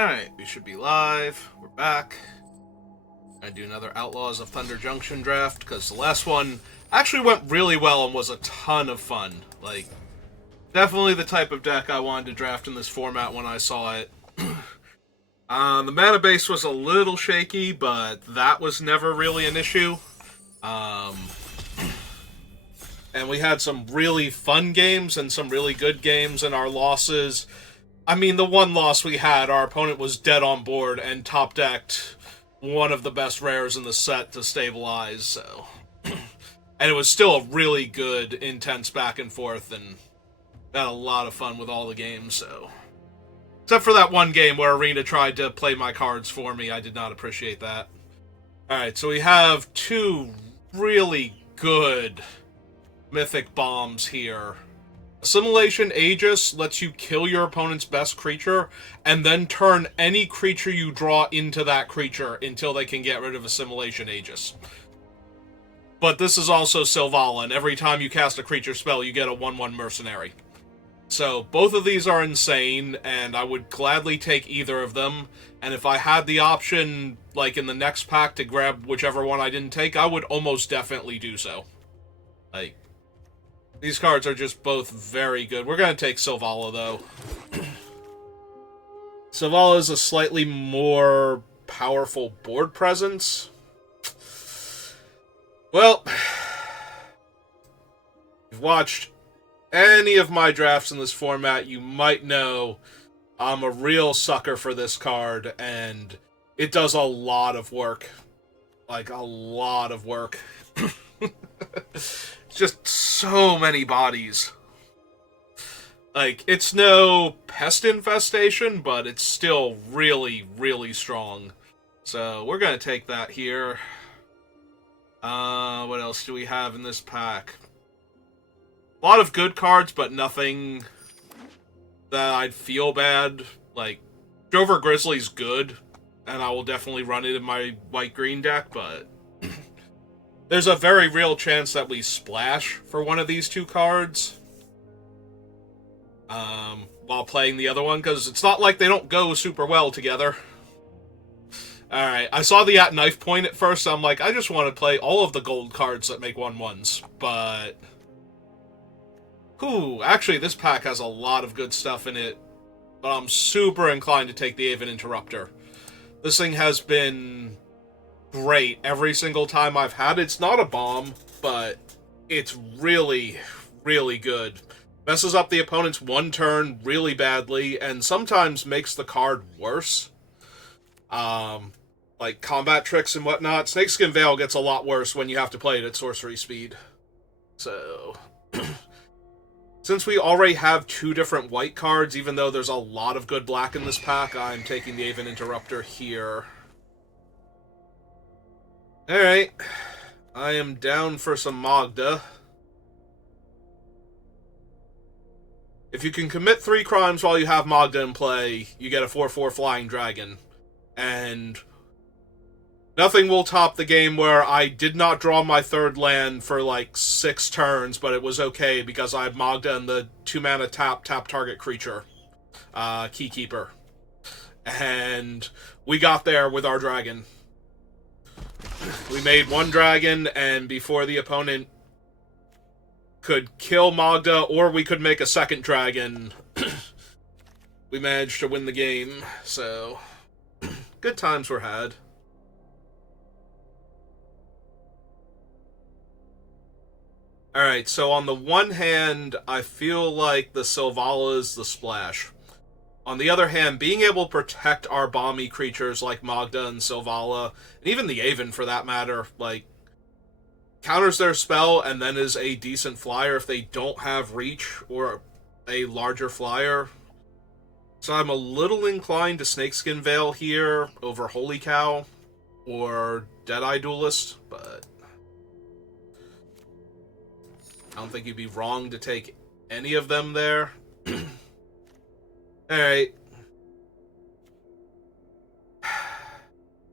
Alright, we should be live. We're back. I do another Outlaws of Thunder Junction draft, because the last one actually went really well and was a ton of fun. Like, definitely the type of deck I wanted to draft in this format when I saw it. The mana base was a little shaky, but that was never really an issue. And we had some really fun games and some really good games in our losses. I mean, the one loss we had, our opponent was dead on board and top-decked one of the best rares in the set to stabilize, so... And it was still a really good, intense back and forth, and had a lot of fun with all the games, so... Except for that one game where Arena tried to play my cards for me, I did not appreciate that. Alright, so we have two really good mythic bombs here. Assimilation Aegis lets you kill your opponent's best creature, and then turn any creature you draw into that creature until they can get rid of Assimilation Aegis. But this is also Sylvala, and every time you cast a creature spell, you get a 1/1 mercenary. So, both of these are insane, and I would gladly take either of them, and if I had the option, like in the next pack, to grab whichever one I didn't take, I would almost definitely do so. Like, these cards are just both very good. We're going to take Sylvala, though. Sylvala is a slightly more powerful board presence. Well, if you've watched any of my drafts in this format, you might know I'm a real sucker for this card, and it does a lot of work. Like, a lot of work. Just so many bodies. Like, it's no pest infestation, but it's still really, really strong. So, we're gonna take that here. What else do we have in this pack? A lot of good cards, but nothing that I'd feel bad. Like, Drover Grizzly's good, and I will definitely run it in my white-green deck, but there's a very real chance that we splash for one of these two cards while playing the other one, because it's not like they don't go super well together. Alright, I saw the at knife point at first, so I'm like, I just want to play all of the gold cards that make 1/1s, but... Ooh, actually, this pack has a lot of good stuff in it, but I'm super inclined to take the Aven Interrupter. This thing has been great every single time I've had it. It's not a bomb, but it's really, really good. Messes up the opponent's one turn really badly, and sometimes makes the card worse. Like combat tricks and whatnot. Snakeskin Veil gets a lot worse when you have to play it at sorcery speed. So... Since we already have two different white cards, even though there's a lot of good black in this pack, I'm taking the Aven Interrupter here. Alright. I am down for some Magda. If you can commit 3 crimes while you have Magda in play, you get a 4/4 Flying Dragon. And nothing will top the game where I did not draw my third land for like 6 turns, but it was okay because I had Magda and the 2-mana tap target creature. Keykeeper. And we got there with our dragon. We made 1 dragon, and before the opponent could kill Magda, or we could make a second dragon, we managed to win the game. So, good times were had. Alright, so on the one hand, I feel like the Sylvala is the splash. On the other hand, being able to protect our bomby creatures like Magda and Sylvala, and even the Aven for that matter, like, counters their spell and then is a decent flyer if they don't have reach or a larger flyer. So I'm a little inclined to Snakeskin Veil here over Holy Cow or Deadeye Duelist, but I don't think you'd be wrong to take any of them there. Alright.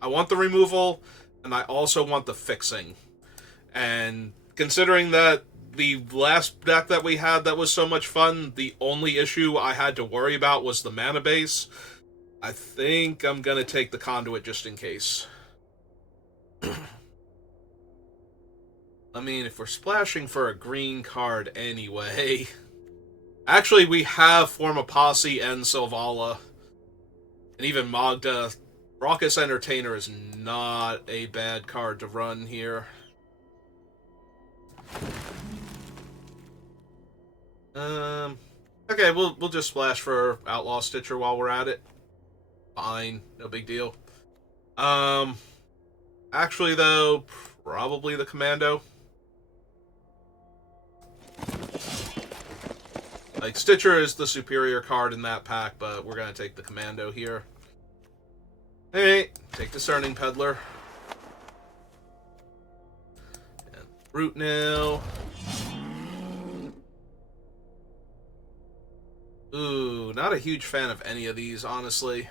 I want the removal, and I also want the fixing. And considering that the last deck that we had that was so much fun, the only issue I had to worry about was the mana base. I think I'm gonna take the conduit just in case. I mean, if we're splashing for a green card anyway... Actually, we have Form a Posse and Sylvala. And even Magda. Raucous Entertainer is not a bad card to run here. Okay, we'll just splash for Outlaw Stitcher while we're at it. Fine, no big deal. Actually though, probably the Commando. Like, Stitcher is the superior card in that pack, but we're gonna take the Commando here. Hey, take Discerning Peddler. And Root now. Ooh, not a huge fan of any of these, honestly.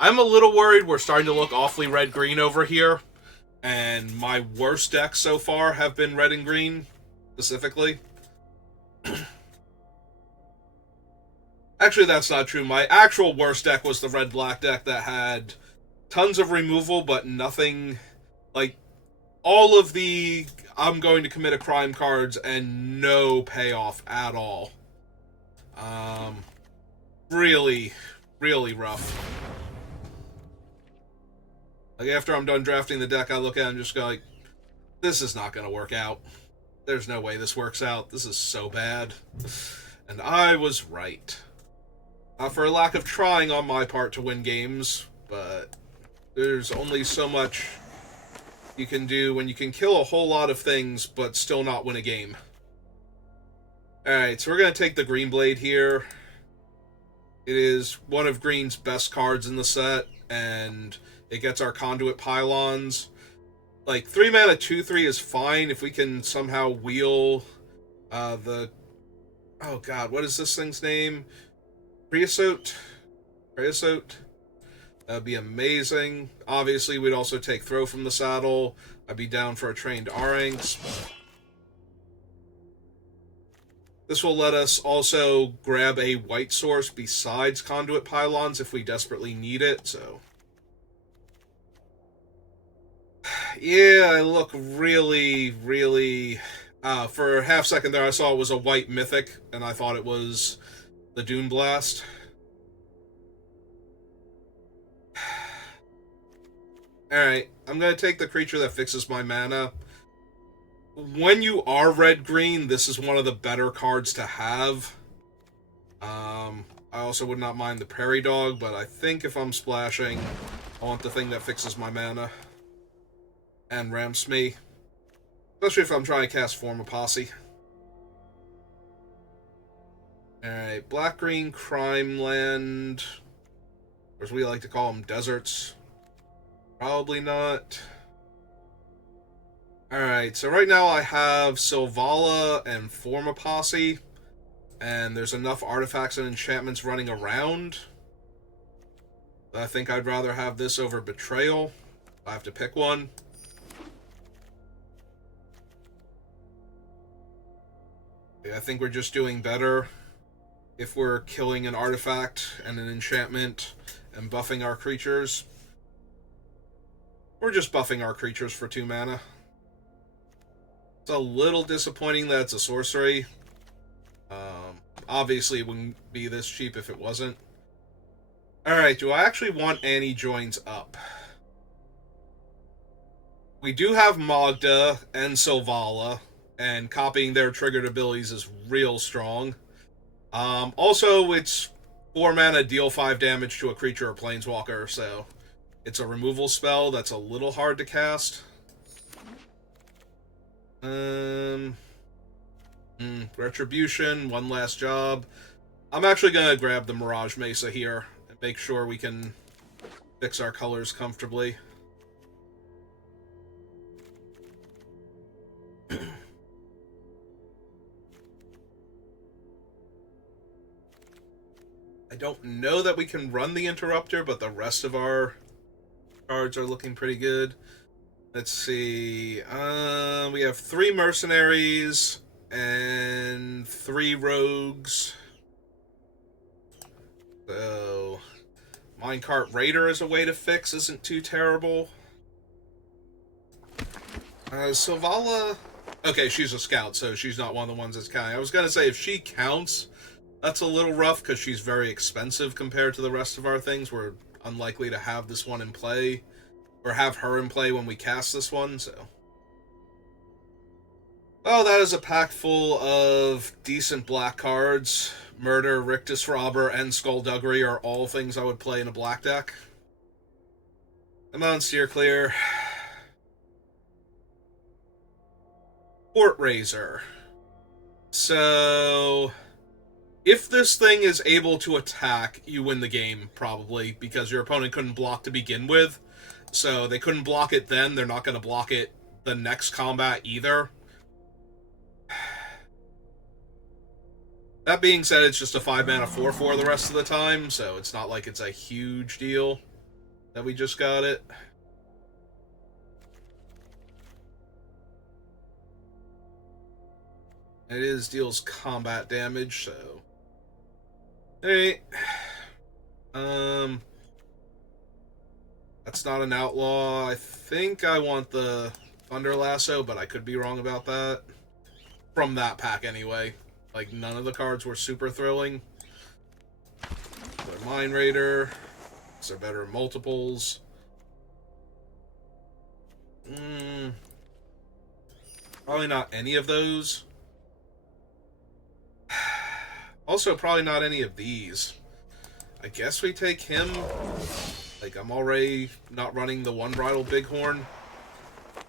I'm a little worried we're starting to look awfully red-green over here. And my worst decks so far have been red and green, specifically. Actually, that's not true. My actual worst deck was the red-black deck that had tons of removal, but nothing... Like, all of the I'm going to commit a crime cards and no payoff at all. Really, really rough. Like, after I'm done drafting the deck, I look at it and just go like, this is not going to work out. There's no way this works out. This is so bad. And I was right. Not for a lack of trying on my part to win games, but there's only so much you can do when you can kill a whole lot of things but still not win a game. Alright, so we're going to take the Green Blade here. It is one of Green's best cards in the set, and it gets our Conduit Pylons. Like, 3 mana 2/3 is fine if we can somehow wheel the... Oh god, what is this thing's name? Creosote? Creosote? That would be amazing. Obviously, we'd also take Throw from the Saddle. I'd be down for a Trained Aranx. This will let us also grab a white source besides Conduit Pylons if we desperately need it, so... Yeah, I look really, really... for a half second there, I saw it was a white mythic, and I thought it was the Dune Blast. Alright, I'm going to take the creature that fixes my mana. When you are red-green, this is one of the better cards to have. I also would not mind the Prairie Dog, but I think if I'm splashing, I want the thing that fixes my mana. And ramps me. Especially if I'm trying to cast Form a Posse. Alright, black-green crime land. Or as we like to call them, deserts. Probably not. Alright, so right now I have Sylvala and Form a Posse. And there's enough artifacts and enchantments running around. I think I'd rather have this over Betrayal. I have to pick one. I think we're just doing better if we're killing an artifact and an enchantment and buffing our creatures. We're just buffing our creatures for 2 mana. It's a little disappointing that it's a sorcery. Obviously, it wouldn't be this cheap if it wasn't. Alright, do I actually want Annie Joins up? We do have Magda and Sylvala, and copying their triggered abilities is real strong. Also, it's 4 mana, deal 5 damage to a creature or planeswalker, so it's a removal spell that's a little hard to cast. Retribution, one last job. I'm actually going to grab the Mirage Mesa here and make sure we can fix our colors comfortably. I don't know that we can run the Interrupter, but the rest of our cards are looking pretty good. Let's see. We have 3 Mercenaries and 3 Rogues. So Minecart Raider as a way to fix isn't too terrible. Silvala... Okay, she's a scout, so she's not one of the ones that's counting. I was going to say, if she counts, that's a little rough, because she's very expensive compared to the rest of our things. We're unlikely to have this one in play, or have her in play when we cast this one, so... Oh, that is a pack full of decent black cards. Murder, Rictus Robber, and Skullduggery are all things I would play in a black deck. Come on, steer clear. Port Razor. So, if this thing is able to attack, you win the game, probably, because your opponent couldn't block to begin with. So, they couldn't block it then, they're not going to block it the next combat either. That being said, it's just a 5-mana 4/4 the rest of the time, so it's not like it's a huge deal that we just got it. It is deals combat damage, so... Hey. That's not an outlaw. I think I want the Thunder Lasso, but I could be wrong about that. From that pack, anyway. Like, none of the cards were super thrilling. The Mine Raider. These are better multiples. Probably not any of those. Also, probably not any of these. I guess we take him. Like, I'm already not running the One Bridle Bighorn.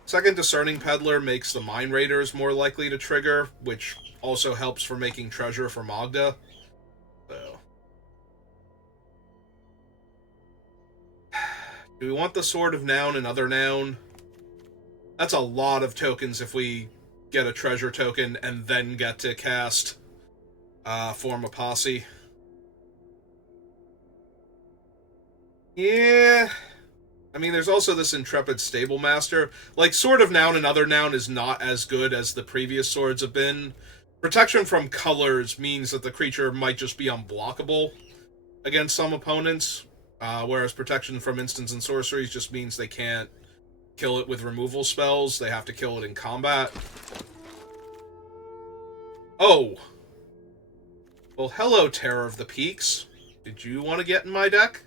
Second Discerning Peddler makes the Mine Raiders more likely to trigger, which also helps for making treasure for Magda. So. Do we want the Sword of Noun and other Noun? That's a lot of tokens if we get a treasure token and then get to cast Form a Posse. Yeah. I mean, there's also this Intrepid Stable Master. Like, Sword of Noun and other Noun is not as good as the previous swords have been. Protection from colors means that the creature might just be unblockable against some opponents, whereas protection from instants and sorceries just means they can't kill it with removal spells. They have to kill it in combat. Oh. Well, hello, Terror of the Peaks. Did you want to get in my deck?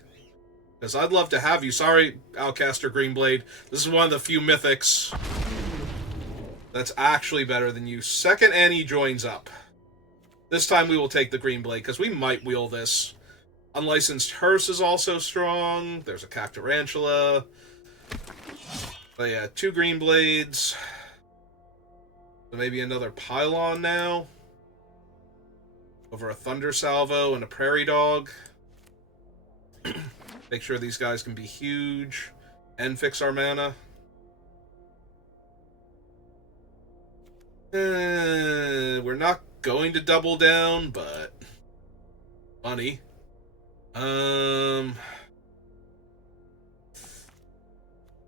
Because I'd love to have you. Sorry, Outcaster Greenblade. This is one of the few mythics that's actually better than you. Second Annie joins up. This time we will take the Greenblade, because we might wheel this. Unlicensed Hearse is also strong. There's a Cactarantula. But yeah, 2 Greenblades. So maybe another Pylon now. Over a Thunder Salvo and a Prairie Dog. Make sure these guys can be huge and fix our mana. We're not going to double down, but money.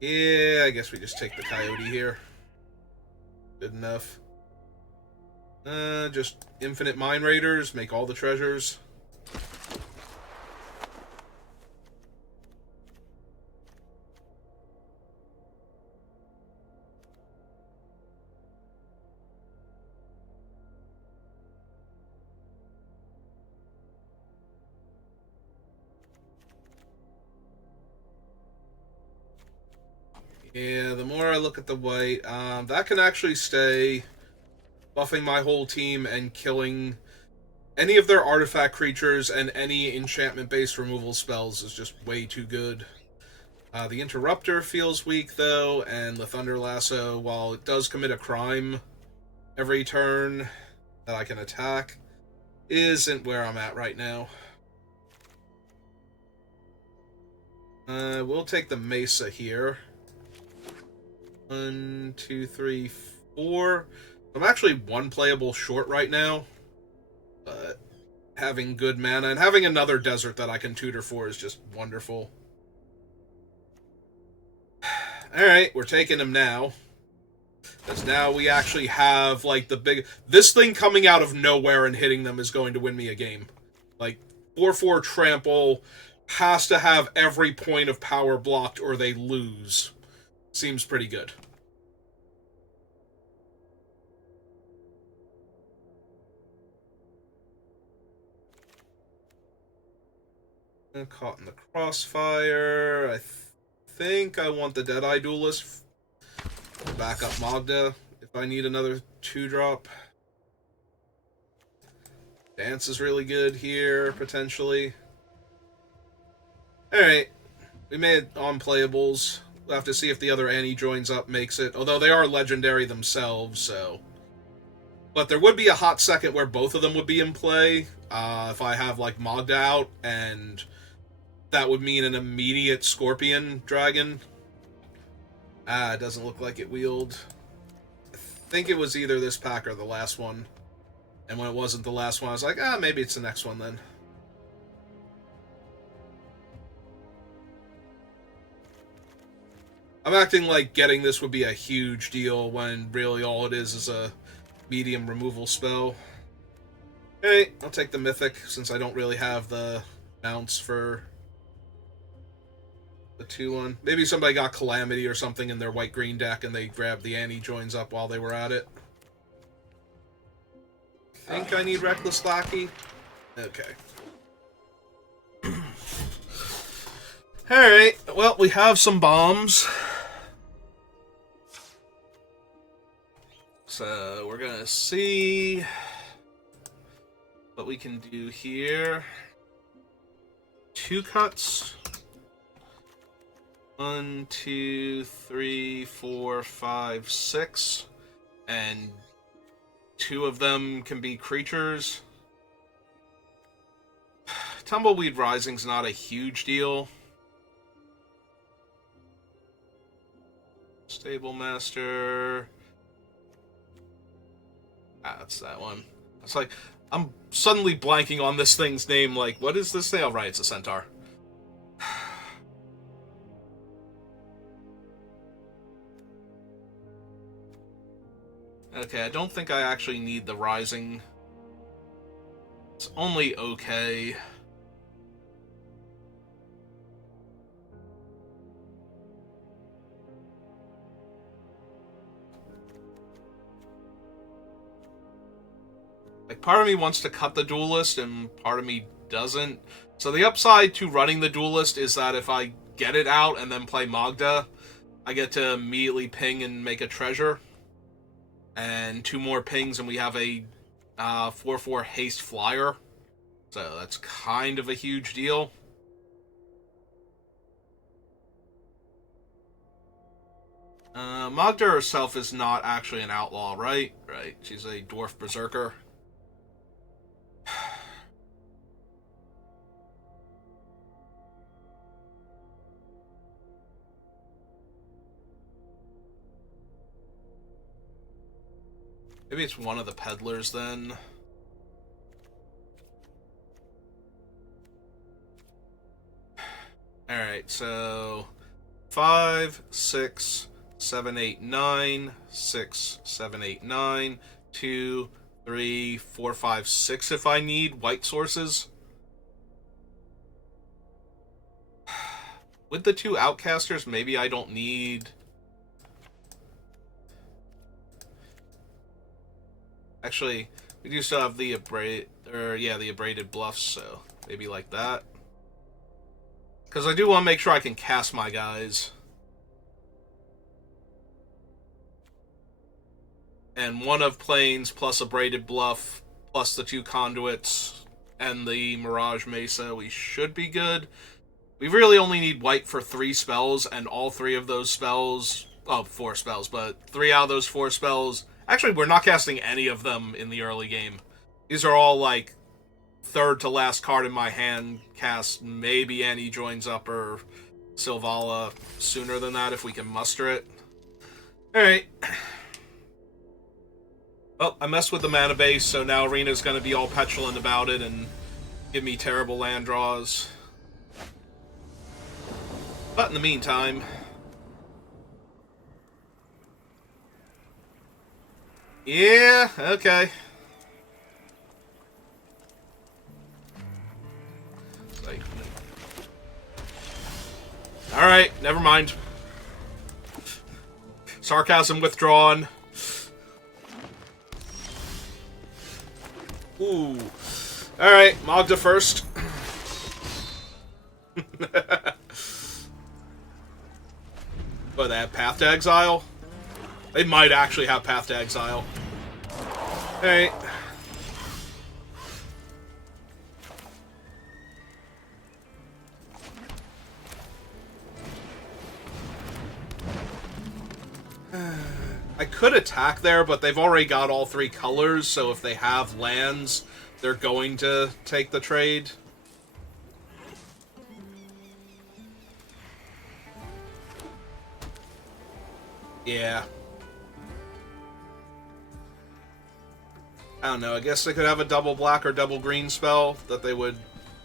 Yeah, I guess we just take the Coyote here. Good enough. Just infinite Mine Raiders, make all the treasures. Yeah, the more I look at the white, that can actually stay, buffing my whole team and killing any of their artifact creatures and any enchantment-based removal spells is just way too good. The Interrupter feels weak, though, and the Thunder Lasso, while it does commit a crime every turn that I can attack, isn't where I'm at right now. We'll take the Mesa here. 1, 2, 3, 4. I'm actually 1 playable short right now, but having good mana and having another desert that I can tutor for is just wonderful. Alright, we're taking him now. Because now we actually have, like, the big... This thing coming out of nowhere and hitting them is going to win me a game. Like, 4/4 trample, has to have every point of power blocked or they lose. Seems pretty good. Caught in the crossfire. I think I want the Deadeye Duelist. Back up Magda if I need another 2-drop. Dance is really good here, potentially. Alright. We made unplayables. We'll have to see if the other Annie joins up, makes it. Although they are legendary themselves, so... But there would be a hot second where both of them would be in play. If I have, like, Magda out, and that would mean an immediate Scorpion Dragon. It doesn't look like it wheeled. I think it was either this pack or the last one. And when it wasn't the last one, I was like, maybe it's the next one then. I'm acting like getting this would be a huge deal when really all it is a medium removal spell. Hey, I'll take the Mythic since I don't really have the mounts for the 2-1. Maybe somebody got Calamity or something in their white-green deck and they grabbed the Annie joins up while they were at it. Think I need Reckless Lackey? Okay. Alright, well, we have some bombs. So, we're gonna see what we can do here. 2 cuts. 1, 2, 3, 4, 5, 6. And 2 of them can be creatures. Tumbleweed Rising's not a huge deal. Stable Master. That's that one. It's like, I'm suddenly blanking on this thing's name. Like, what is this thing? Oh, right, it's a centaur. Okay, I don't think I actually need the Rising. It's only okay. Like, part of me wants to cut the Duelist, and part of me doesn't. So the upside to running the Duelist is that if I get it out and then play Magda, I get to immediately ping and make a treasure. And 2 more pings and we have a 4/4 haste flyer. So that's kind of a huge deal. Magda herself is not actually an outlaw, right? Right, she's a dwarf berserker. Maybe it's one of the peddlers then. Alright, so 5, 6, 7, 8, 9, 6, 7, 8, 9, 2, 3, 4, 5, 6 if I need white sources. With the 2 outcasters, maybe I don't need... Actually, we do still have the the abraded bluffs, so maybe like that. Because I do want to make sure I can cast my guys. And 1 of Plains plus abraded bluff plus the 2 conduits and the Mirage Mesa, we should be good. We really only need white for 3 spells, and all 3 of those spells... Oh, 4 spells, but 3 out of those 4 spells... Actually, we're not casting any of them in the early game. These are all, like, 3rd to last card in my hand cast. Maybe Annie joins up or Sylvala sooner than that if we can muster it. Alright. Well, I messed with the mana base, so now Arena's going to be all petulant about it and give me terrible land draws. But in the meantime... Yeah, okay. Like, Alright, never mind. Sarcasm withdrawn. Ooh. Alright, Magda first. Oh, they have Path to Exile? They might actually have Path to Exile. Alright. I could attack there, but they've already got all 3 colors, so if they have lands, they're going to take the trade. Yeah. I don't know, I guess they could have a double black or double green spell that they would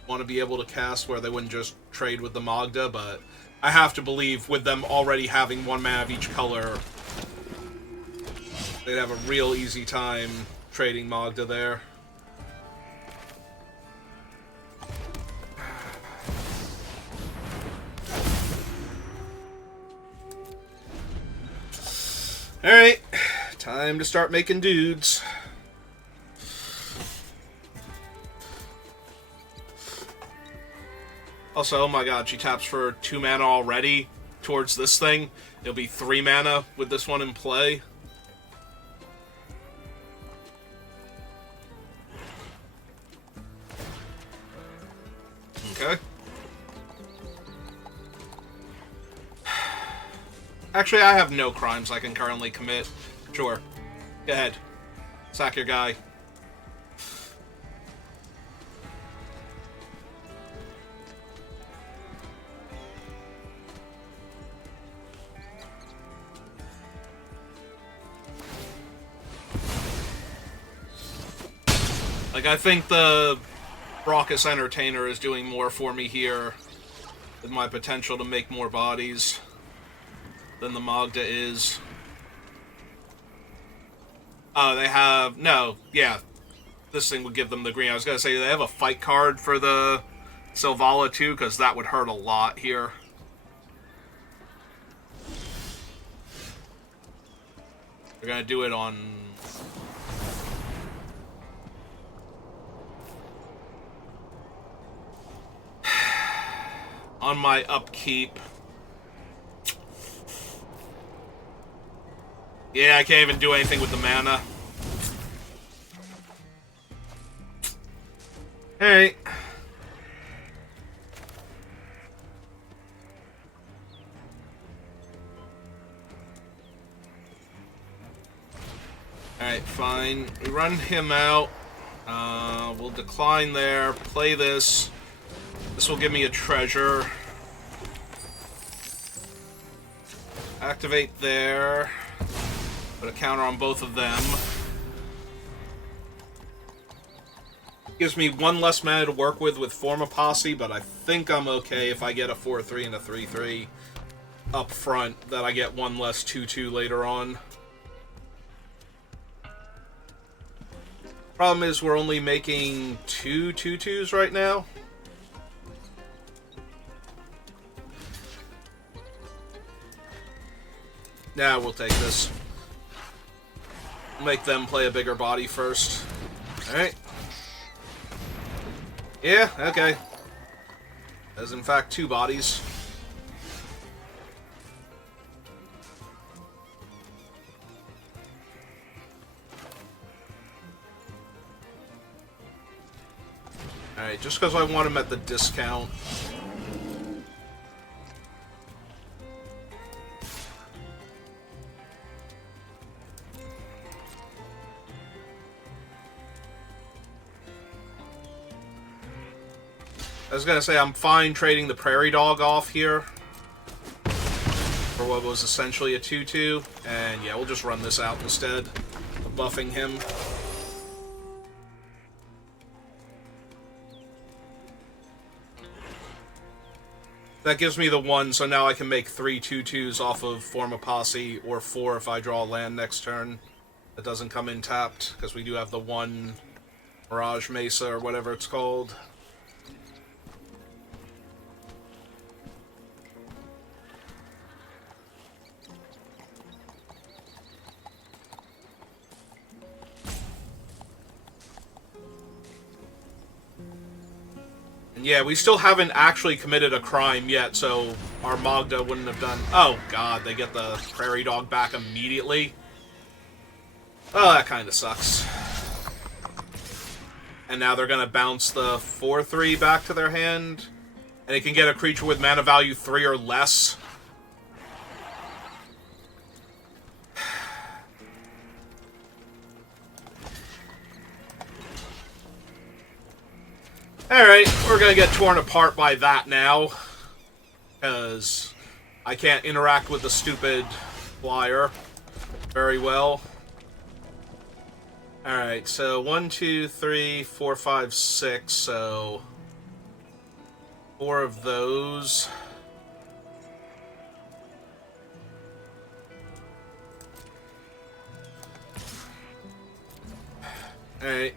want to be able to cast where they wouldn't just trade with the Magda, but I have to believe with them already having 1 mana of each color, they'd have a real easy time trading Magda there. Alright, time to start making dudes. Also, oh my god, she taps for 2 mana already towards this thing. It'll be 3 mana with this one in play. Okay. Actually, I have no crimes I can currently commit. Sure. Go ahead. Sack your guy. Like, I think the Raucous Entertainer is doing more for me here with my potential to make more bodies than the Magda is. Oh, they have... No, yeah. This thing would give them the green. I was going to say, they have a fight card for the Sylvala, too, because that would hurt a lot here. They're going to do it on... on my upkeep. Yeah, I can't even do anything with the mana. Alright. Alright, fine. We run him out. We'll decline there. Play this. This will give me a treasure. Activate there. Put a counter on both of them. Gives me 1 less mana to work with Form a Posse, but I think I'm okay if I get a 4-3 and a 3-3 up front, that I get 1 less 2-2 later on. Problem is we're only making 2 2-2s right now. Nah, we'll take this. Make them play a bigger body first. Alright. Yeah, okay. There's in fact 2 bodies. Alright, just because I want him at the discount. I was gonna say, I'm fine trading the Prairie Dog off here for what was essentially a 2-2, and yeah, we'll just run this out instead of buffing him. That gives me the 1, so now I can make 3 2-2s off of Form a Posse, or 4 if I draw a land next turn. That doesn't come in tapped, because we do have the 1 Mirage Mesa, or whatever it's called. Yeah, we still haven't actually committed a crime yet, so our Magda wouldn't have done... Oh, God, they get the prairie dog back immediately. Oh, that kind of sucks. And now they're going to bounce the 4-3 back to their hand. And they can get a creature with mana value 3 or less. Alright, we're gonna get torn apart by that now. Because I can't interact with the stupid flyer very well. Alright, so 1, 2, 3, 4, 5, 6, so 4 of those. Alright.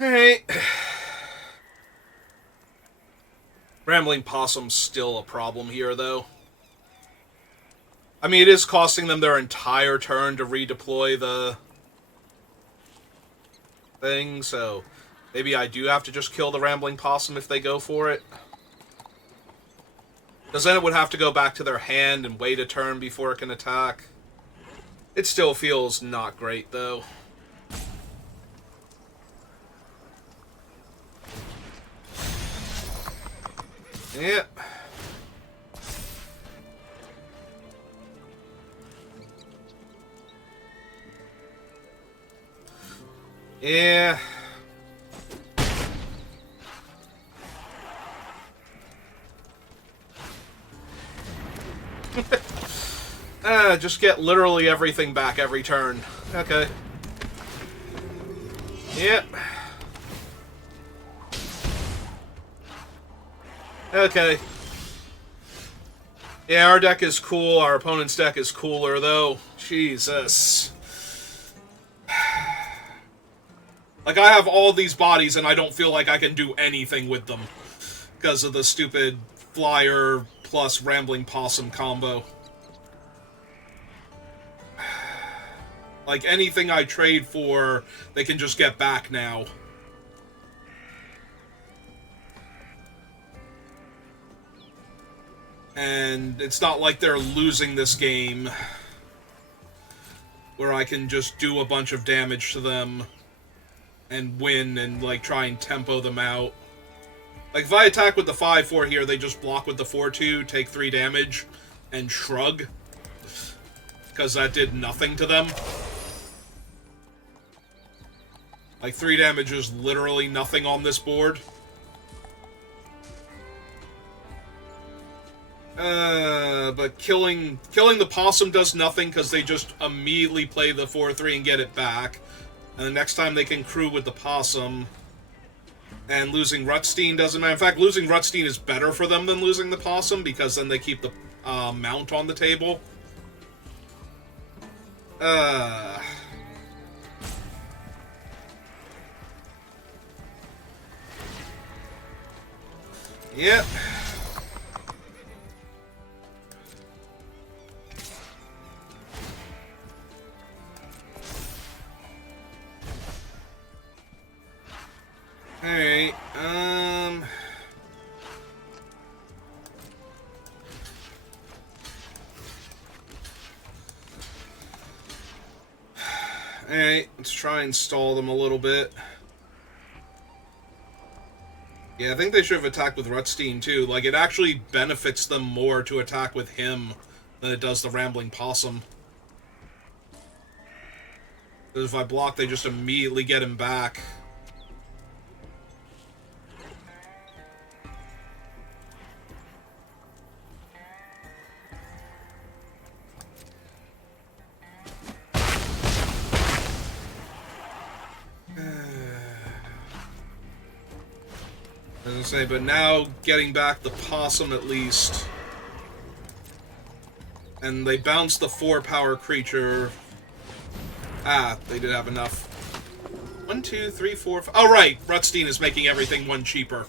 Alright. Rambling Possum's still a problem here, though. I mean, it is costing them their entire turn to redeploy the thing, so maybe I do have to just kill the Rambling Possum if they go for it. Because then it would have to go back to their hand and wait a turn before it can attack. It still feels not great, though. Yeah. Yeah. Just get literally everything back every turn. Okay. Yep. Okay. Yeah, our deck is cool. Our opponent's deck is cooler, though. Jesus. Like, I have all these bodies, and I don't feel like I can do anything with them. Because of the stupid flyer plus Rambling Possum combo. Like, anything I trade for, they can just get back now. And it's not like they're losing this game where I can just do a bunch of damage to them and win and, like, try and tempo them out. Like, if I attack with the 5-4 here, they just block with the 4-2, take 3 damage, and shrug. Because that did nothing to them. Like, 3 damage is literally nothing on this board. But killing the possum does nothing because they just immediately play the 4-3 and get it back. And the next time they can crew with the possum. And losing Rutstein doesn't matter. In fact, losing Rutstein is better for them than losing the possum because then they keep the mount on the table. Yep. Alright, Alright, let's try and stall them a little bit. Yeah, I think they should have attacked with Rutstein, too. Like, it actually benefits them more to attack with him than it does the Rambling Possum. Because if I block, they just immediately get him back. As I say, but now getting back the possum at least. And they bounced the 4-power creature. Ah, they did have enough. 1, 2, 3, 4, 5. Oh, right. Rutstein is making everything one cheaper.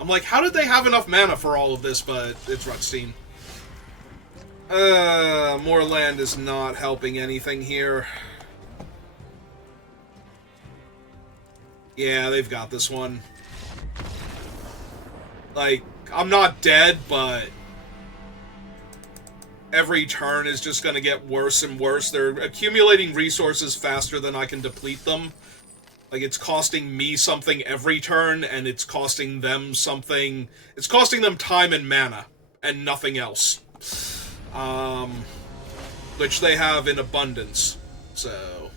I'm like, how did they have enough mana for all of this? But it's Rutstein. More land is not helping anything here. Yeah, they've got this one. Like, I'm not dead, but every turn is just going to get worse and worse. They're accumulating resources faster than I can deplete them. Like, it's costing me something every turn, and it's costing them something... It's costing them time and mana, and nothing else. Which they have in abundance, so...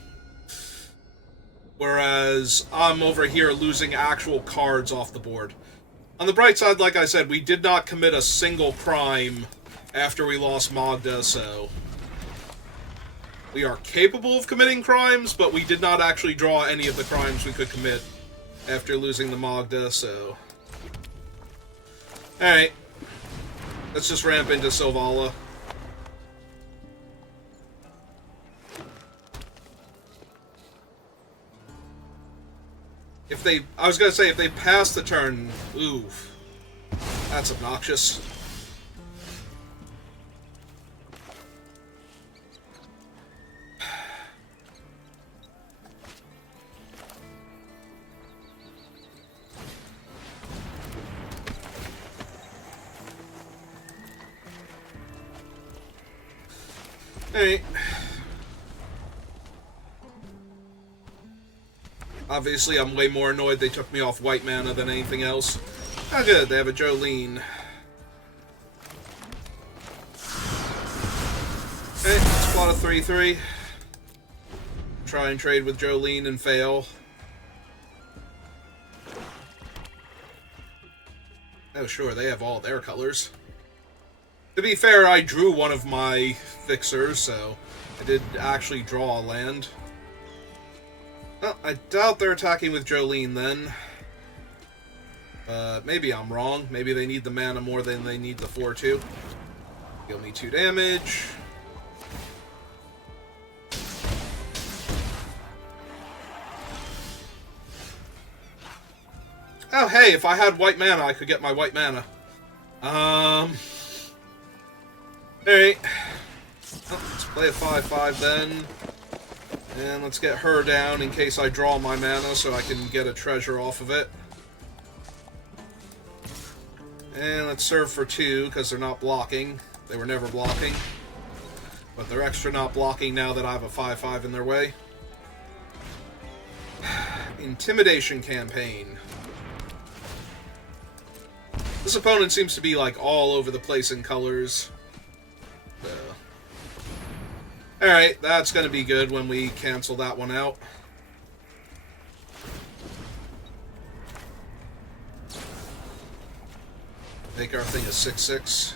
Whereas, I'm over here losing actual cards off the board. On the bright side, like I said, we did not commit a single crime after we lost Magda, so... We are capable of committing crimes, but we did not actually draw any of the crimes we could commit after losing the Magda, so... Alright. Let's just ramp into Silvala. If they... I was gonna say, if they pass the turn... Ooh. That's obnoxious. Alright. Obviously, I'm way more annoyed they took me off white mana than anything else. Oh, good. They have a Jolene. Okay, let's plot a 3-3. Try and trade with Jolene and fail. Oh, sure, they have all their colors. To be fair, I drew one of my fixers, so I did actually draw a land. Well, I doubt they're attacking with Jolene, then. Maybe I'm wrong. Maybe they need the mana more than they need the 4-2. Deal me 2 damage. Oh, hey, if I had white mana, I could get my white mana. Alright. Well, let's play a 5-5 then. And let's get her down in case I draw my mana so I can get a treasure off of it. And let's serve for 2 because they're not blocking. They were never blocking. But they're extra not blocking now that I have a 5-5 in their way. Intimidation campaign. This opponent seems to be like all over the place in colors. Alright, that's going to be good when we cancel that one out. Make our thing a 6-6.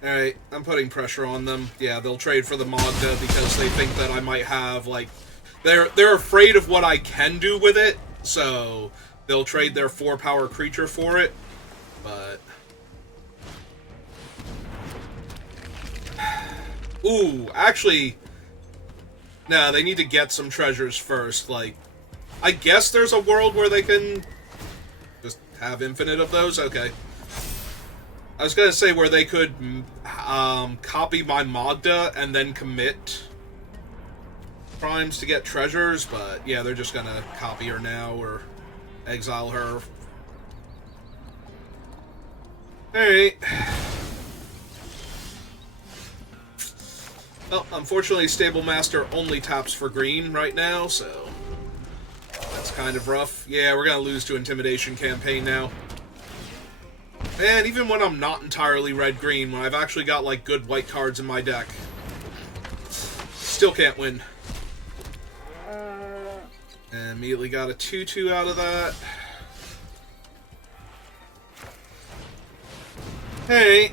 Alright, I'm putting pressure on them. Yeah, they'll trade for the Magda because they think that I might have, like... They're afraid of what I can do with it, so they'll trade their 4-power creature for it, but... Ooh, actually... No, they need to get some treasures first, like... I guess there's a world where they can... just have infinite of those? Okay. I was gonna say where they could copy my Magda and then commit crimes to get treasures, but yeah, they're just gonna copy her now or exile her. Alright. Well, unfortunately, Stable Master only taps for green right now, so that's kind of rough. Yeah, we're gonna lose to Intimidation campaign now. And even when I'm not entirely red-green, when I've actually got, like, good white cards in my deck, still can't win. And immediately got a 2-2 out of that. Hey,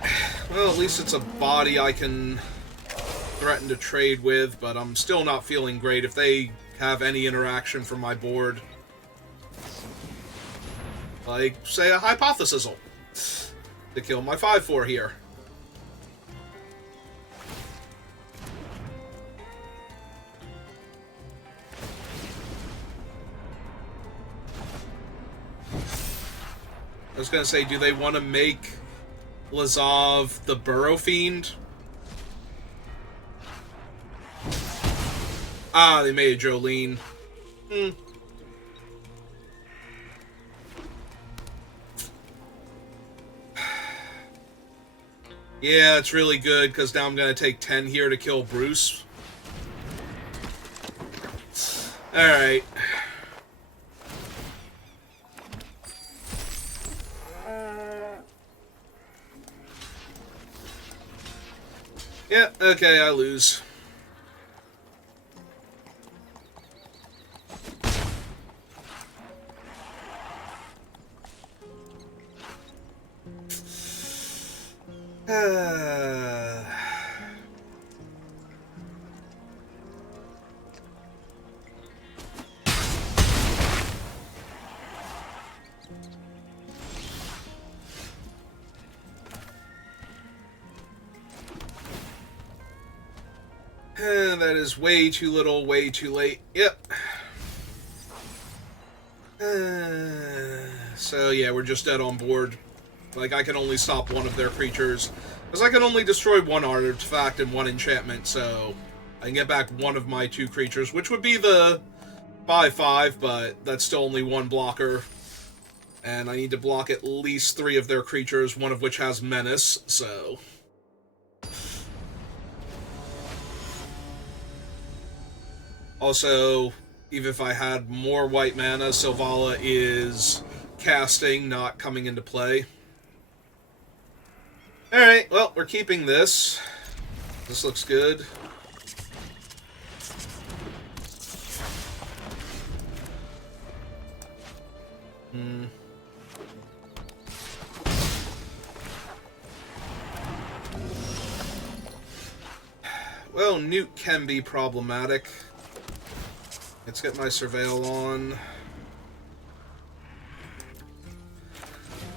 well, at least it's a body I can threaten to trade with, but I'm still not feeling great if they have any interaction from my board. Like, say, a Hypothesisal to kill my 5/4 here. I was gonna say, do they want to make Lazav the Burrow Fiend? Ah, they made Jolene. Yeah, it's really good, because now I'm going to take 10 here to kill Bruce. Alright. Yeah, okay, I lose. That is way too little, way too late. Yep. So, yeah, we're just dead on board. Like, I can only stop one of their creatures. Because I can only destroy one artifact and one enchantment, so I can get back one of my 2 creatures, which would be the 5/5, but that's still only one blocker. And I need to block at least 3 of their creatures, one of which has Menace, so... Also, even if I had more white mana, Sylvala is casting, not coming into play. Alright, well, we're keeping this. This looks good. Well, Newt can be problematic. Let's get my Surveil on.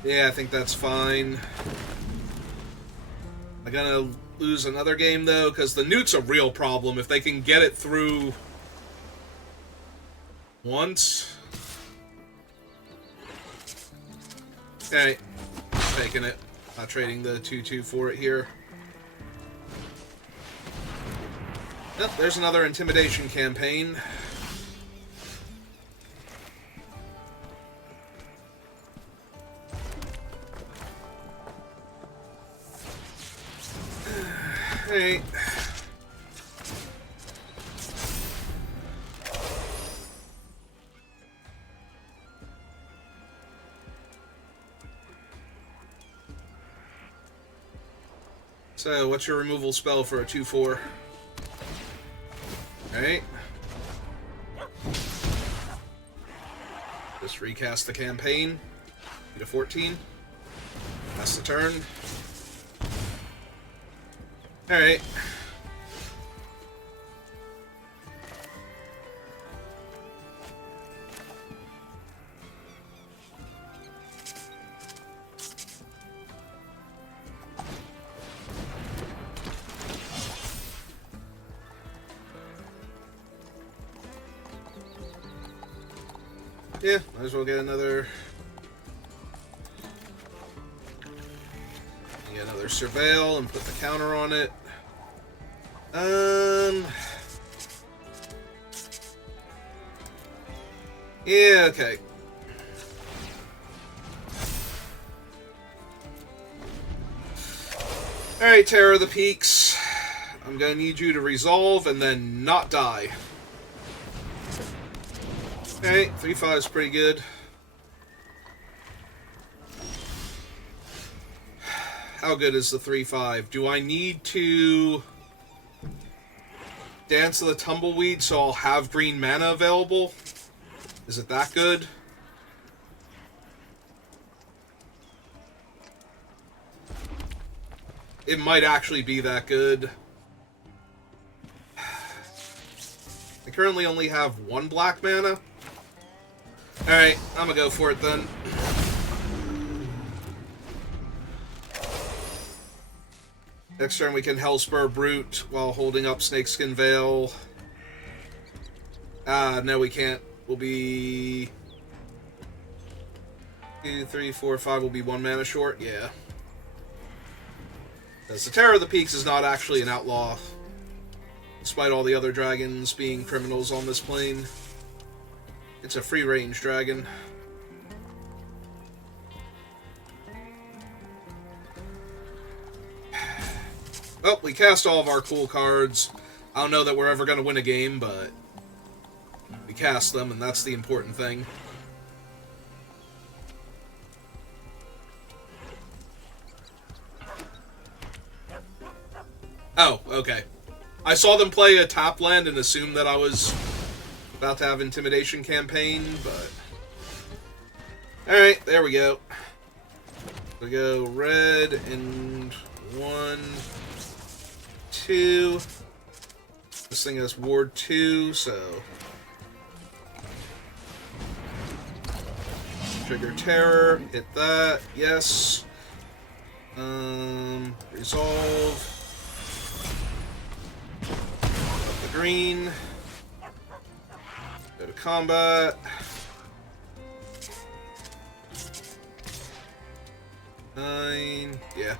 Yeah, I think that's fine. I'm gonna lose another game, though, because the Newt's a real problem. If they can get it through once... Okay, taking it. Not trading the 2/2 for it here. Yep, there's another intimidation campaign. Hey. So, what's your removal spell for a 2/4? Alright. Just recast the campaign. Get a 14. That's the turn. Alright. Yeah, might as well get another... Get another Surveil and put the counter on it. Yeah, okay. Alright, Terror of the Peaks. I'm gonna need you to resolve and then not die. Alright, 3/5 is pretty good. How good is the 3/5? Do I need to Dance of the Tumbleweed so I'll have green mana available? Is it that good? It might actually be that good. I currently only have 1 black mana. Alright, I'm gonna go for it then. Next turn we can Hellspur Brute while holding up Snakeskin Veil. No we can't. We'll be... 2, 3, 4, 5 will be 1 mana short, yeah. Because the Terror of the Peaks is not actually an outlaw, despite all the other dragons being criminals on this plane. It's a free-range dragon. Well, we cast all of our cool cards. I don't know that we're ever going to win a game, but we cast them, and that's the important thing. Oh, okay. I saw them play a top land and assumed that I was about to have Intimidation campaign, but... Alright, there we go. We go red and 1, 2. This thing has Ward 2, so... Trigger Terror, hit that, yes. Resolve. Green. Go to combat. Nine. Yeah.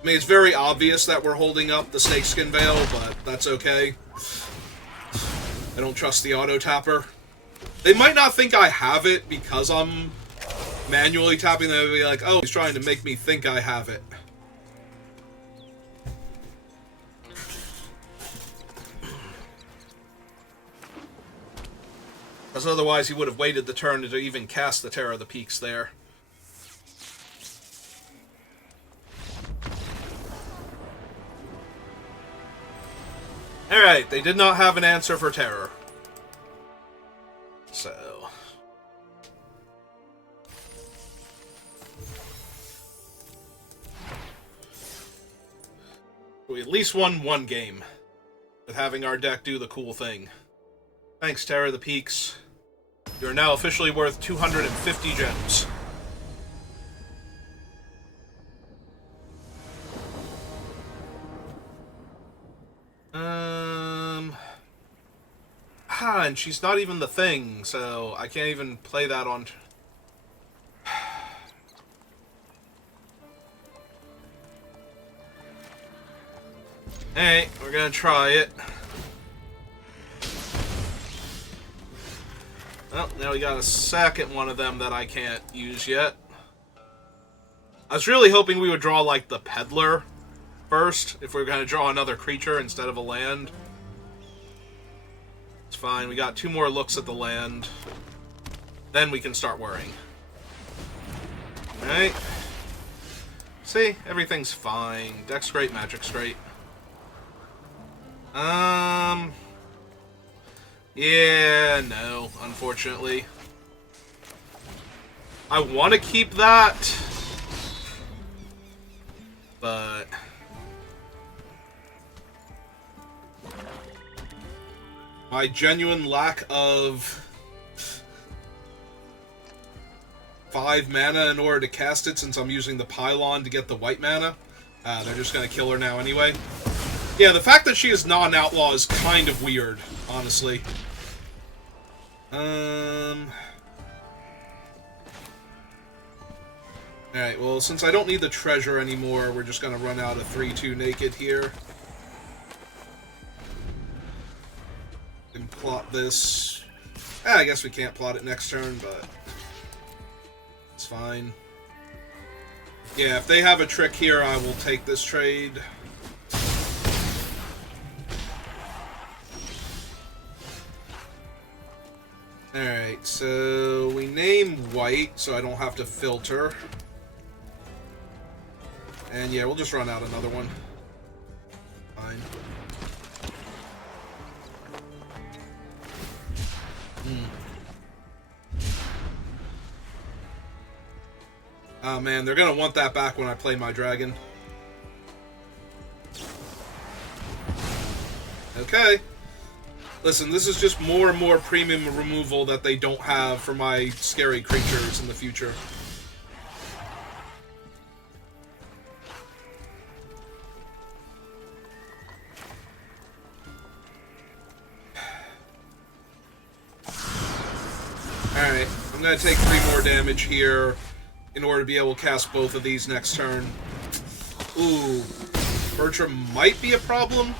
I mean, it's very obvious that we're holding up the Snakeskin Veil, but that's okay. I don't trust the auto-tapper. They might not think I have it because I'm manually tapping. They'll be like, oh, he's trying to make me think I have it. Because otherwise he would have waited the turn to even cast the Terror of the Peaks there. Alright, they did not have an answer for Terror. So... we at least won 1 game with having our deck do the cool thing. Thanks, Terror of the Peaks. You are now officially worth 250 gems. And she's not even the thing, so I can't even play that on... Hey, we're gonna try it. Well, now we got a second one of them that I can't use yet. I was really hoping we would draw, like, the Peddler first, if we were going to draw another creature instead of a land. It's fine, we got 2 more looks at the land. Then we can start worrying. Alright. See, everything's fine. Deck's great, magic's great. Yeah, no, unfortunately. I want to keep that, but... my genuine lack of 5 mana in order to cast it, since I'm using the Pylon to get the white mana. They're just going to kill her now anyway. Yeah, the fact that she is non-outlaw is kind of weird, honestly. Alright, well, since I don't need the treasure anymore, we're just gonna run out of 3-2 naked here. And plot this. I guess we can't plot it next turn, but it's fine. Yeah, if they have a trick here, I will take this trade. Alright, so we name white so I don't have to filter. And yeah, we'll just run out another one. Fine. Oh man, they're gonna want that back when I play my dragon. Okay. Listen, this is just more and more premium removal that they don't have for my scary creatures in the future. Alright, I'm going to take 3 more damage here in order to be able to cast both of these next turn. Ooh, Bertram might be a problem.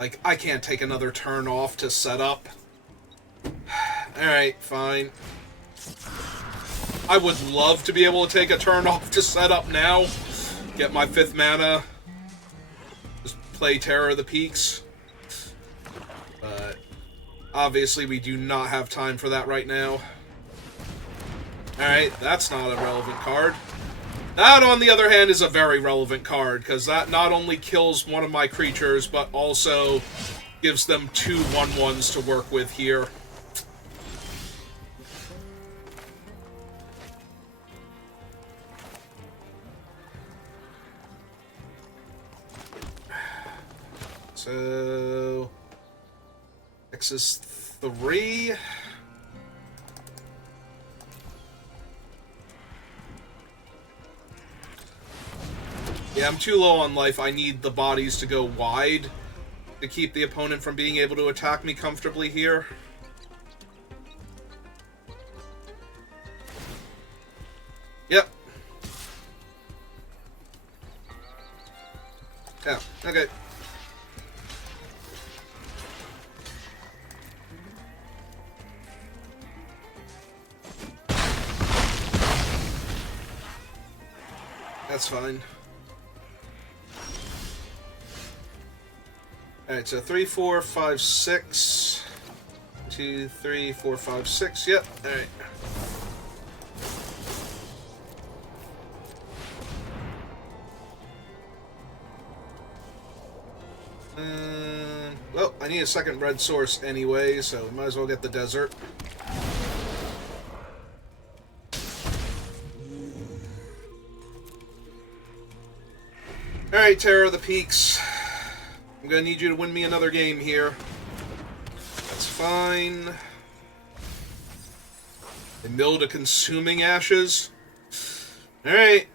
Like, I can't take another turn off to set up. Alright, fine. I would love to be able to take a turn off to set up now. Get my 5th mana. Just play Terror of the Peaks. But obviously we do not have time for that right now. Alright, that's not a relevant card. That, on the other hand, is a very relevant card, because that not only kills one of my creatures, but also gives them 2 1/1s to work with here. So X is 3. Yeah, I'm too low on life. I need the bodies to go wide to keep the opponent from being able to attack me comfortably here. Yep. Yeah, okay. That's fine. Alright, so 3, 4, 5, 6. 2, 3, 4, 5, 6. Yep, alright. Well, I need a second red source anyway, so we might as well get the desert. Alright, Terror of the Peaks. I'm gonna need you to win me another game here. That's fine. They milled a Consuming Ashes. Alright.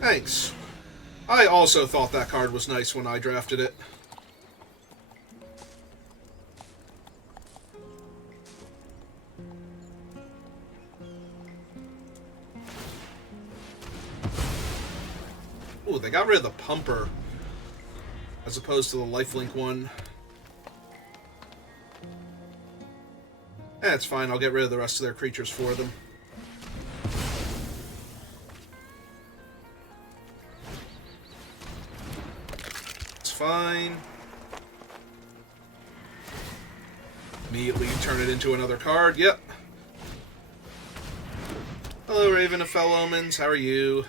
Thanks. I also thought that card was nice when I drafted it. Ooh, they got rid of the Pumper as opposed to the lifelink one. That's fine, I'll get rid of the rest of their creatures for them. It's fine. Immediately turn it into another card, yep. Hello, Raven of Fell Omens, how are you?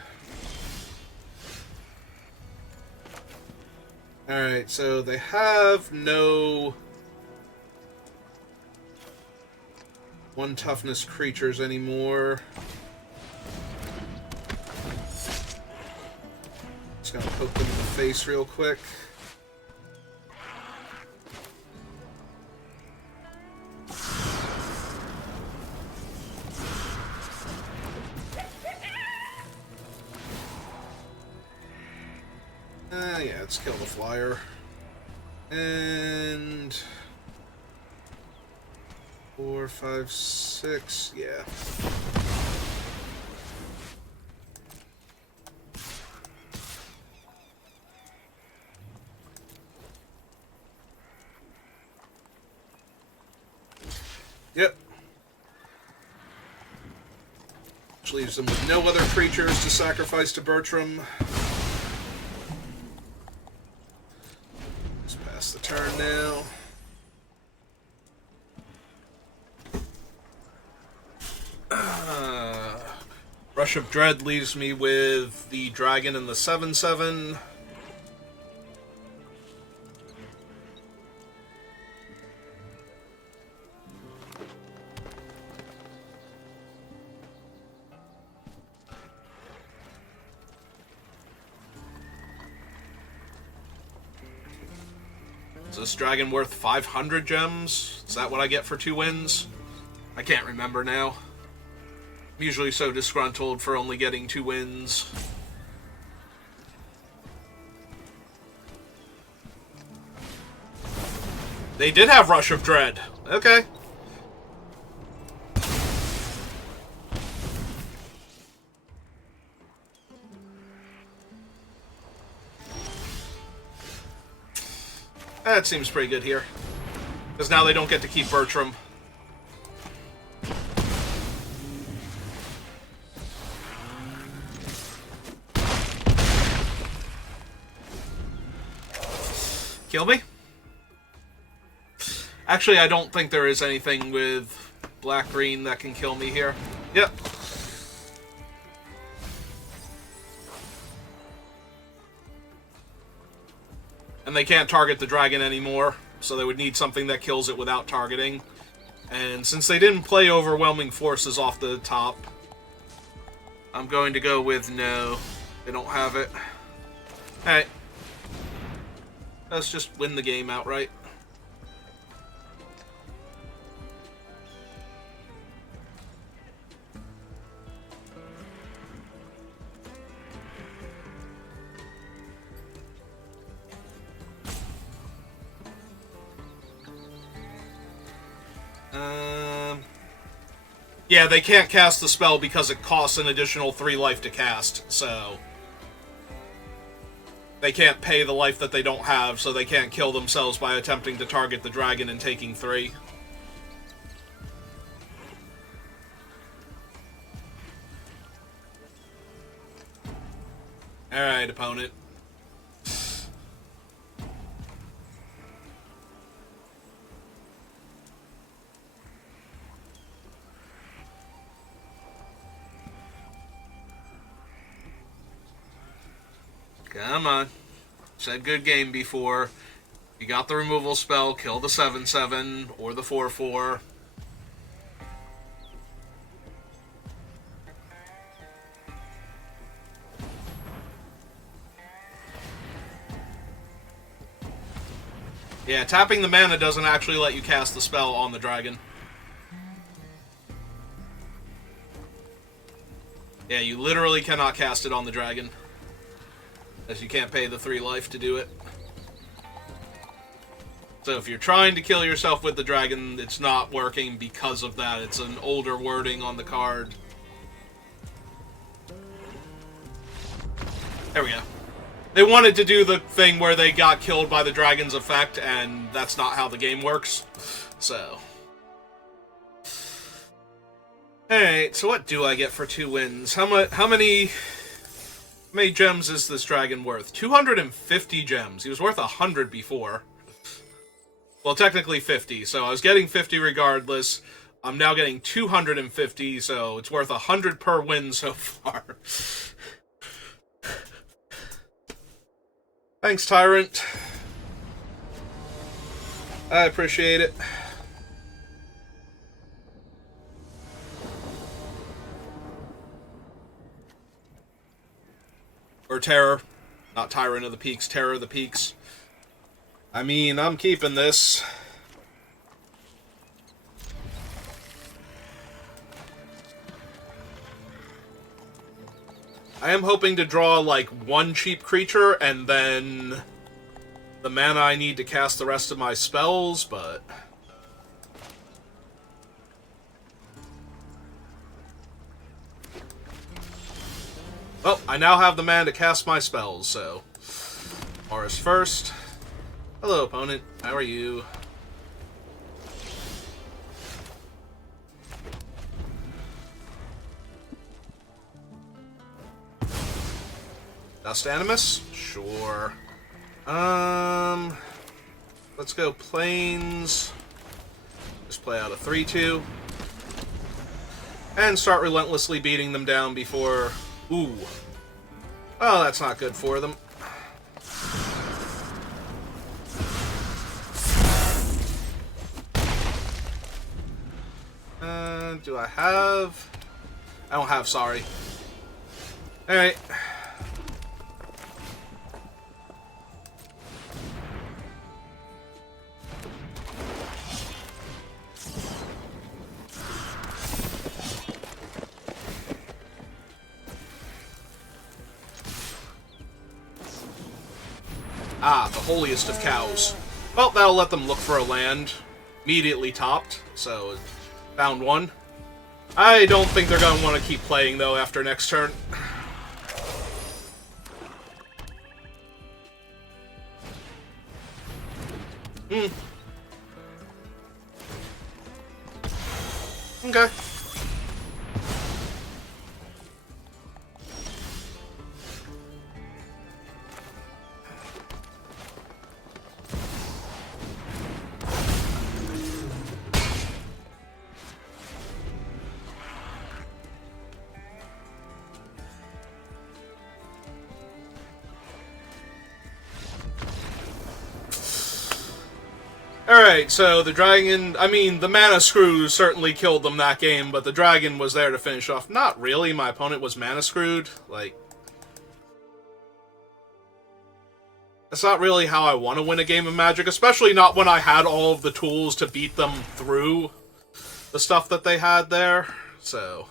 Alright, so they have no 1 toughness creatures anymore. Just gonna poke them in the face real quick. Yeah, let's kill the flyer. And 4, 5, 6, yeah. Yep. Which leaves them with no other creatures to sacrifice to Bertram. Pass the turn now. Rush of Dread leaves me with the dragon and the 7/7. this dragon worth 500 gems? Is that what I get for 2 wins? I can't remember now. I'm usually so disgruntled for only getting 2 wins. They did have Rush of Dread. Okay. That seems pretty good here. Because now they don't get to keep Bertram. Kill me? Actually, I don't think there is anything with black-green that can kill me here. Yep. And they can't target the dragon anymore, so they would need something that kills it without targeting. And since they didn't play overwhelming forces off the top, I'm going to go with no. They don't have it. Alright. Let's just win the game outright. Yeah, they can't cast the spell because it costs an additional 3 life to cast, so they can't pay the life that they don't have, so they can't kill themselves by attempting to target the dragon and taking 3. Alright, opponent. Come on. Said good game before. You got the removal spell, kill the 7/7 or the 4/4. Yeah, tapping the mana doesn't actually let you cast the spell on the dragon. Yeah, you literally cannot cast it on the dragon, as you can't pay the 3 life to do it. So if you're trying to kill yourself with the dragon, it's not working because of that. It's an older wording on the card. There we go. They wanted to do the thing where they got killed by the dragon's effect, and that's not how the game works. So. Alright, so what do I get for 2 wins? How many gems is this dragon worth? 250 gems. He was worth 100 before. Well, technically 50, so I was getting 50 regardless. I'm now getting 250, so it's worth 100 per win so far. Thanks, Tyrant. I appreciate it. Or Terror. Not Tyrant of the Peaks, Terror of the Peaks. I mean, I'm keeping this. I am hoping to draw, like, 1 cheap creature, and then the mana I need to cast the rest of my spells, but well, I now have the mana to cast my spells, so Aura's first. Hello, opponent. How are you? Dust Animus? Sure. Let's go Plains. Just play out a 3/2. And start relentlessly beating them down before... Ooh. Oh, that's not good for them. Do I have... I don't have, sorry. Alright. Ah, the holiest of cows. Well, that'll let them look for a land. Immediately topped, so found one. I don't think they're going to want to keep playing, though, after next turn. Okay. Alright, so the dragon... I mean, the mana screw certainly killed them that game, but the dragon was there to finish off. Not really, my opponent was mana screwed. Like... That's not really how I want to win a game of Magic, especially not when I had all of the tools to beat them through the stuff that they had there. So...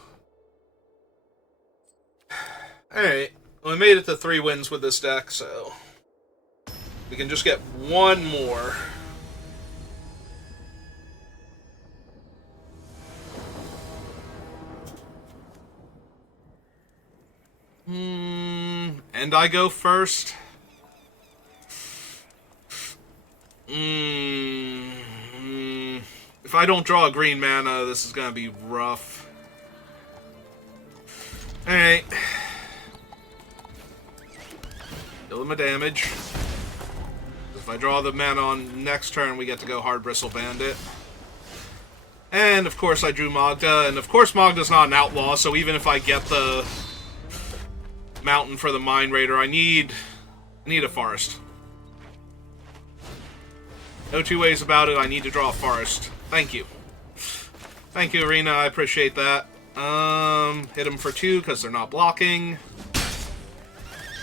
Alright, well, we made it to 3 wins with this deck, so... We can just get one more... And I go first? If I don't draw a green mana, this is gonna be rough. Alright. Deal them a damage. If I draw the mana on next turn, we get to go Hard Bristle Bandit. And, of course, I drew Magda. And, of course, Magda's not an outlaw, so even if I get the... mountain for the Mind Raider, I need a forest. No two ways about it, I need to draw a forest. Thank you. Thank you, Arena, I appreciate that. Hit them for 2 because they're not blocking.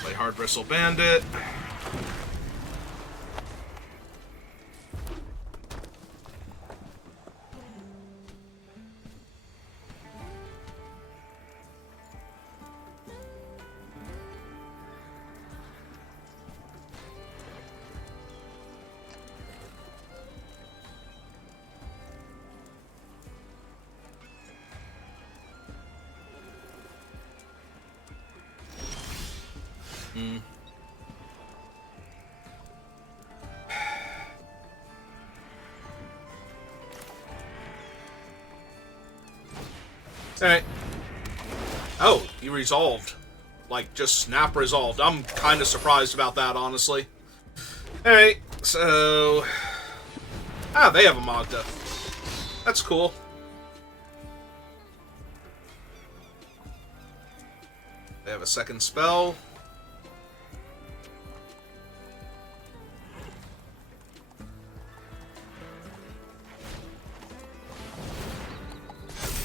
Play Hard Bristle Bandit. Alright. Oh, he resolved. Like, just snap resolved. I'm kind of surprised about that, honestly. Alright, so... Ah, they have a Magda. That's cool. They have a second spell.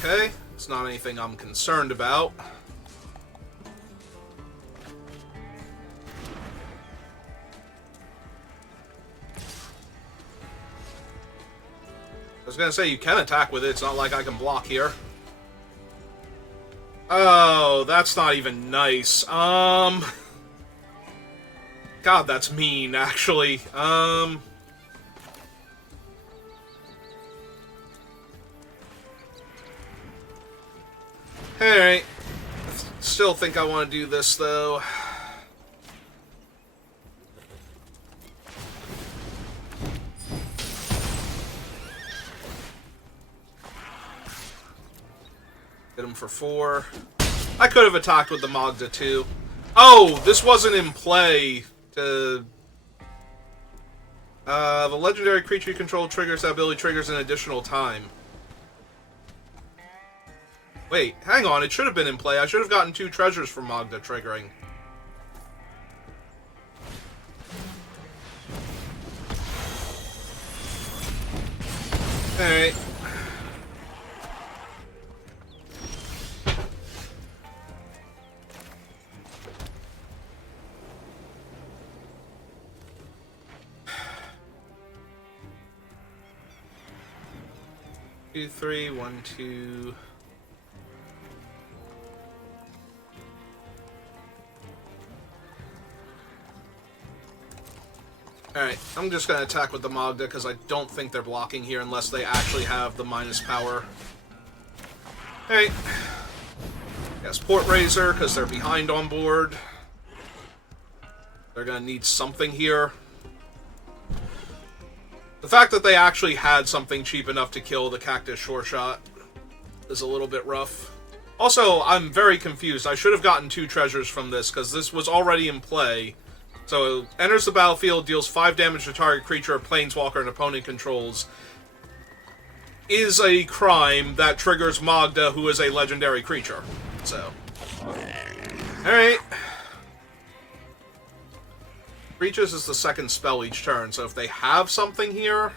Okay, it's not anything I'm concerned about. I was gonna say, you can attack with it, it's not like I can block here. Oh, that's not even nice. God, that's mean, actually. Alright. Still think I want to do this, though. Hit him for 4. I could have attacked with the Magda, too. Oh, this wasn't in play to... the legendary creature you control triggers that ability triggers an additional time. Wait, hang on, it should have been in play. I should have gotten 2 treasures from Magda triggering. Alright. Two, 3, 1, 2... Alright, I'm just gonna attack with the Magda, because I don't think they're blocking here unless they actually have the minus power. Alright. Yes, Port Razor, because they're behind on board. They're gonna need something here. The fact that they actually had something cheap enough to kill the Cactus Sure Shot is a little bit rough. Also, I'm very confused. I should have gotten 2 treasures from this, because this was already in play. So, enters the battlefield, deals 5 damage to target creature or planeswalker an opponent controls. Is a crime that triggers Magda, who is a legendary creature. So. Alright. Breaches is the second spell each turn, so if they have something here...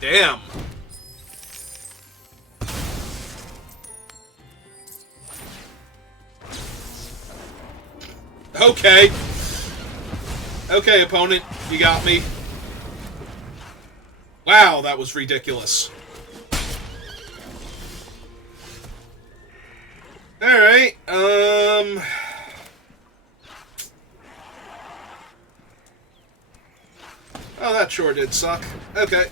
Damn. Okay. Okay, opponent. You got me. Wow, that was ridiculous. Alright, Oh, that sure did suck. Okay.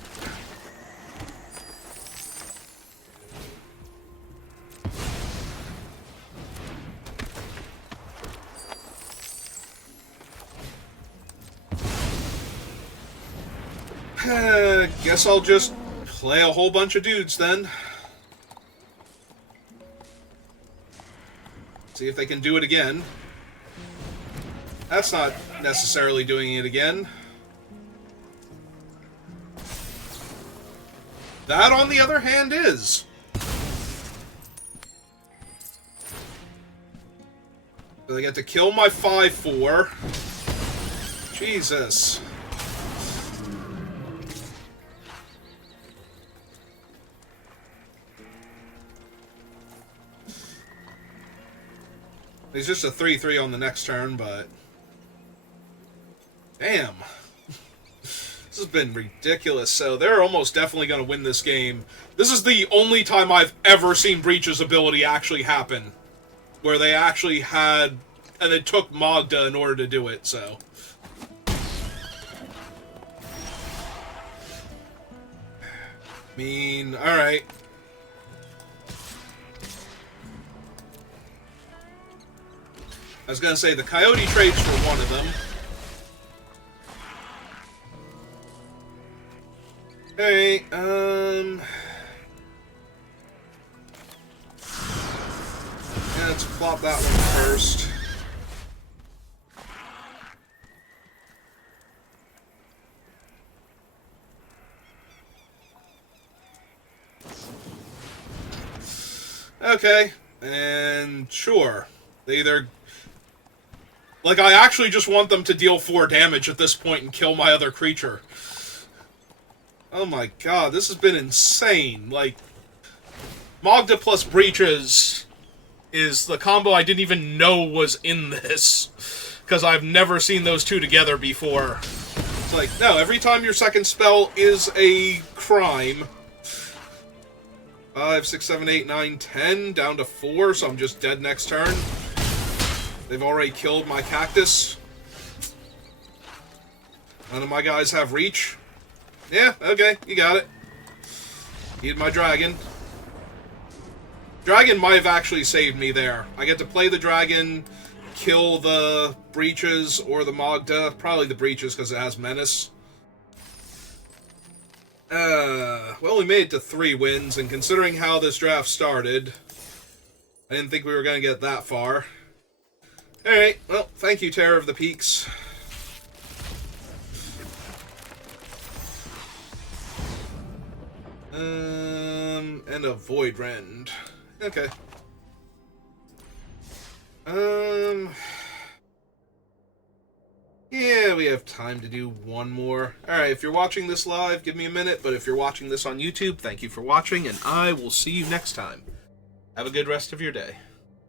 Guess I'll just play a whole bunch of dudes then. See if they can do it again. That's not necessarily doing it again. That, on the other hand, is. So they get to kill my 5/4. Jesus. He's just a 3/3 on the next turn, but... Damn. This has been ridiculous. So they're almost definitely going to win this game. This is the only time I've ever seen Breach's ability actually happen. Where they actually had... And it took Magda in order to do it, so... Alright. I was gonna say, the Coyote trades for one of them. Hey, yeah, let's flop that one first. Okay, and sure. They either... Like, I actually just want them to deal 4 damage at this point and kill my other creature. Oh my god, this has been insane. Like, Magda plus Breaches is the combo I didn't even know was in this. Because I've never seen those two together before. It's like, no, every time your second spell is a crime. 5, 6, 7, 8, 9, 10, down to 4, so I'm just dead next turn. They've already killed my Cactus. None of my guys have reach. Yeah, okay, you got it. Need my dragon. Dragon might have actually saved me there. I get to play the dragon, kill the Breaches or the Magda. Probably the Breaches because it has Menace. Well, we made it to 3 wins, and considering how this draft started, I didn't think we were going to get that far. Alright, well, thank you, Terror of the Peaks. And a Void Rend. Okay. Yeah, we have time to do one more. Alright, if you're watching this live, give me a minute, but if you're watching this on YouTube, thank you for watching, and I will see you next time. Have a good rest of your day.